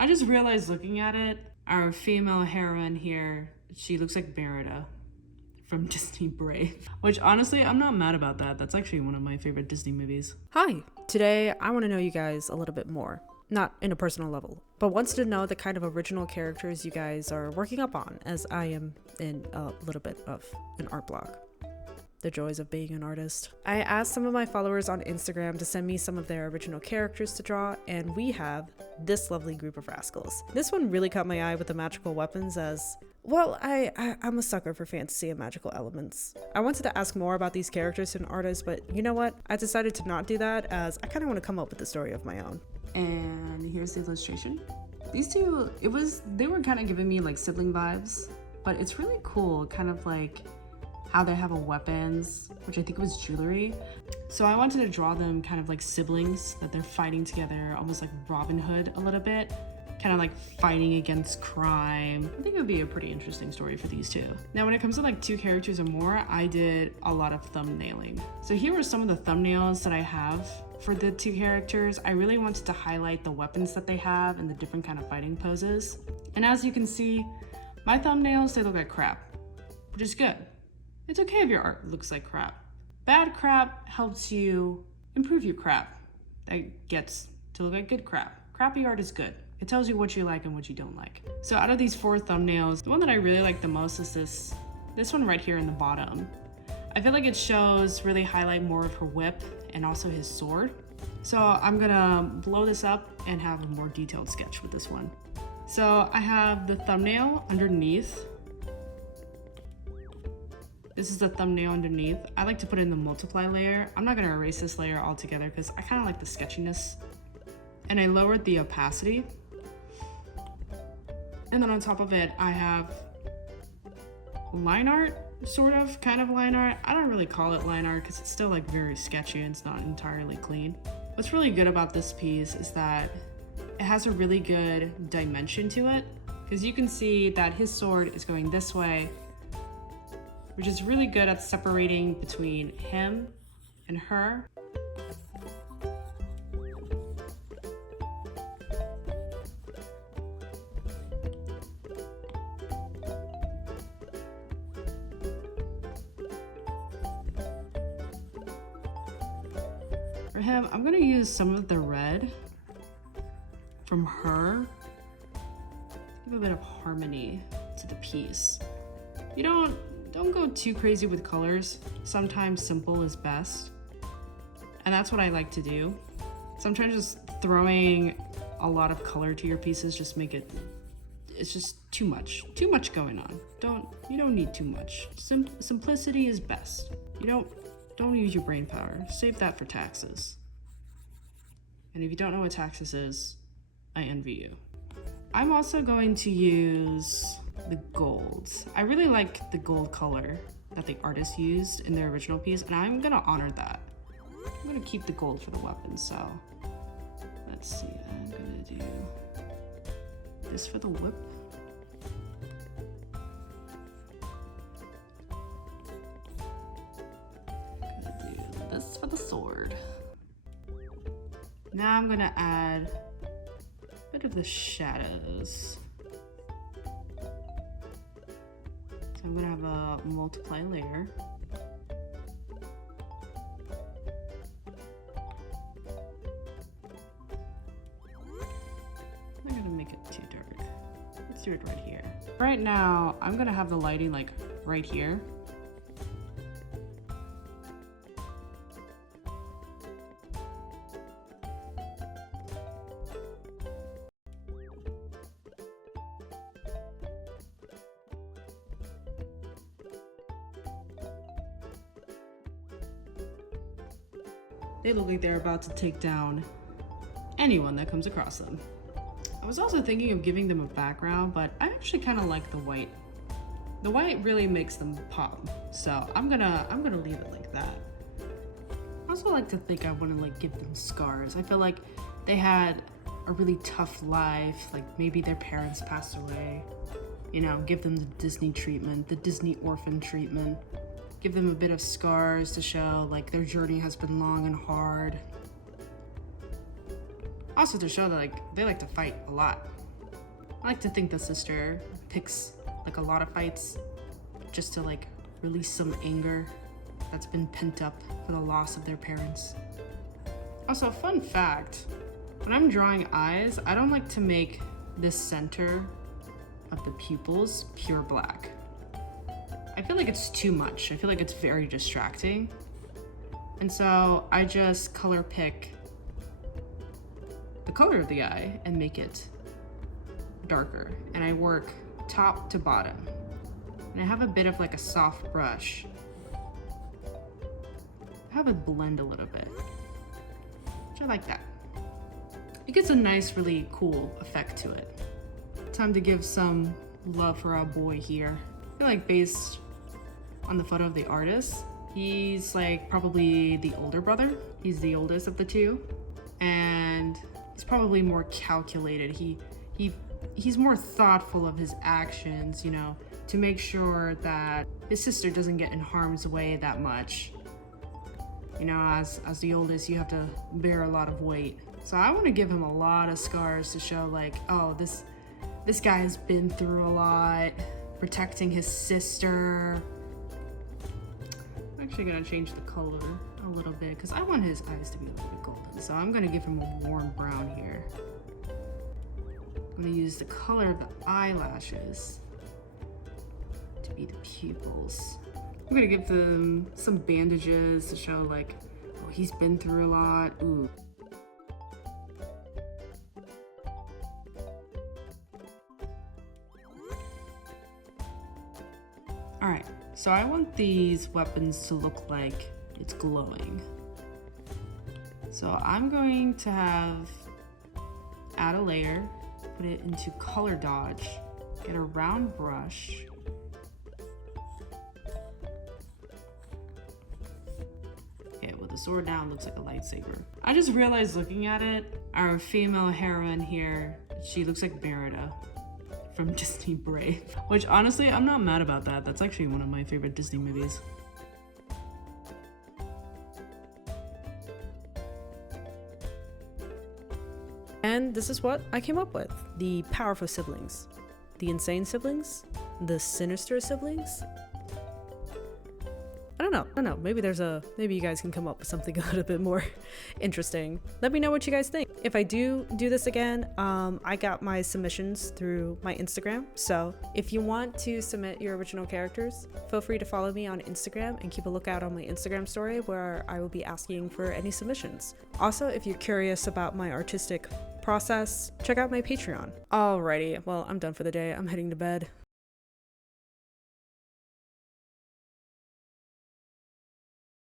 I just realized looking at it, our female heroine here, she looks like Merida from Disney Brave, which honestly, I'm not mad about that. That's actually one of my favorite Disney movies. Hi, today I want to know you guys a little bit more. Not in a personal level, but wants to know the kind of original characters you guys are working up on, as I am in a little bit of an art block. The joys of being an artist. I asked some of my followers on Instagram to send me some of their original characters to draw, and we have this lovely group of rascals. This one really caught my eye with the magical weapons as, well, I'm a sucker for fantasy and magical elements. I wanted to ask more about these characters to an artist, but you know what? I decided to not do that as I kind of want to come up with a story of my own. And here's the illustration. These two, they were kind of giving me like sibling vibes, but it's really cool, kind of like how they have a weapons, which I think was jewelry. So I wanted to draw them kind of like siblings, that they're fighting together, almost like Robin Hood a little bit, kind of like fighting against crime. I think it would be a pretty interesting story for these two. Now, when it comes to like 2 characters or more, I did a lot of thumbnailing. So here were some of the thumbnails that I have for the 2 characters. I really wanted to highlight the weapons that they have and the different kind of fighting poses. And as you can see, my thumbnails, they look like crap, which is good. It's okay if your art looks like crap. Bad crap helps you improve your crap. That gets to look like good crap. Crappy art is good. It tells you what you like and what you don't like. So out of these 4 thumbnails, the one that I really like the most is this one right here in the bottom. I feel like it shows, really highlight more of her whip and also his sword. So I'm gonna blow this up and have a more detailed sketch with this one. So I have the thumbnail underneath. This is the thumbnail underneath. I like to put in the multiply layer. I'm not gonna erase this layer altogether because I kind of like the sketchiness. And I lowered the opacity. And then on top of it, I have line art, sort of, kind of line art. I don't really call it line art because it's still like very sketchy and it's not entirely clean. What's really good about this piece is that it has a really good dimension to it, because you can see that his sword is going this way, which is really good at separating between him and her. For him, I'm gonna use some of the red from her to give a bit of harmony to the piece. You don't go too crazy with colors. Sometimes simple is best. And that's what I like to do. Sometimes just throwing a lot of color to your pieces just it's just too much going on. You don't need too much. Simplicity is best. You don't use your brain power. Save that for taxes. And if you don't know what taxes is, I envy you. I'm also going to use the golds. I really like the gold color that the artist used in their original piece, and I'm gonna honor that. I'm gonna keep the gold for the weapons, so let's see. I'm gonna do this for the whip. I'm gonna do this for the sword. Now I'm gonna add a bit of the shadows. So I'm gonna have a multiply layer. I'm not gonna make it too dark. Let's do it right here. Right now, I'm gonna have the lighting like right here. They look like they're about to take down anyone that comes across them. I was also thinking of giving them a background, but I actually kind of like the white. The white really makes them pop, so I'm gonna leave it like that. I also like to think I want to like give them scars. I feel like they had a really tough life, like maybe their parents passed away. You know, give them the Disney treatment, the Disney orphan treatment. Give them a bit of scars to show like their journey has been long and hard. Also to show that like they like to fight a lot. I like to think the sister picks like a lot of fights just to like release some anger that's been pent up for the loss of their parents. Also, fun fact, when I'm drawing eyes, I don't like to make this center of the pupils pure black. I feel like it's too much. I feel like it's very distracting. And so I just color pick the color of the eye and make it darker. And I work top to bottom. And I have a bit of like a soft brush. I have it blend a little bit, which I like that. It gets a nice, really cool effect to it. Time to give some love for our boy here. I feel like based on the photo of the artist, he's like probably the older brother. He's the oldest of the two, and he's probably more calculated. He's more thoughtful of his actions, you know, to make sure that his sister doesn't get in harm's way that much. You know, as the oldest, you have to bear a lot of weight. So I want to give him a lot of scars to show like, oh, this guy has been through a lot, protecting his sister. I'm actually gonna change the color a little bit because I want his eyes to be a little bit golden. So I'm gonna give him a warm brown here. I'm gonna use the color of the eyelashes to be the pupils. I'm gonna give them some bandages to show like, oh, he's been through a lot. Ooh. All right, so I want these weapons to look like it's glowing. So I'm going to add a layer, put it into color dodge, get a round brush, okay, with the sword down looks like a lightsaber. I just realized looking at it, our female heroine here, she looks like Merida from Disney Brave, which honestly, I'm not mad about that. That's actually one of my favorite Disney movies. And this is what I came up with. The powerful siblings. The insane siblings. The sinister siblings. I don't know. Maybe you guys can come up with something a little bit more interesting. Let me know what you guys think. If I do this again, I got my submissions through my Instagram. So if you want to submit your original characters, feel free to follow me on Instagram and keep a lookout on my Instagram story where I will be asking for any submissions. Also, if you're curious about my artistic process, check out my Patreon. Alrighty, well, I'm done for the day. I'm heading to bed.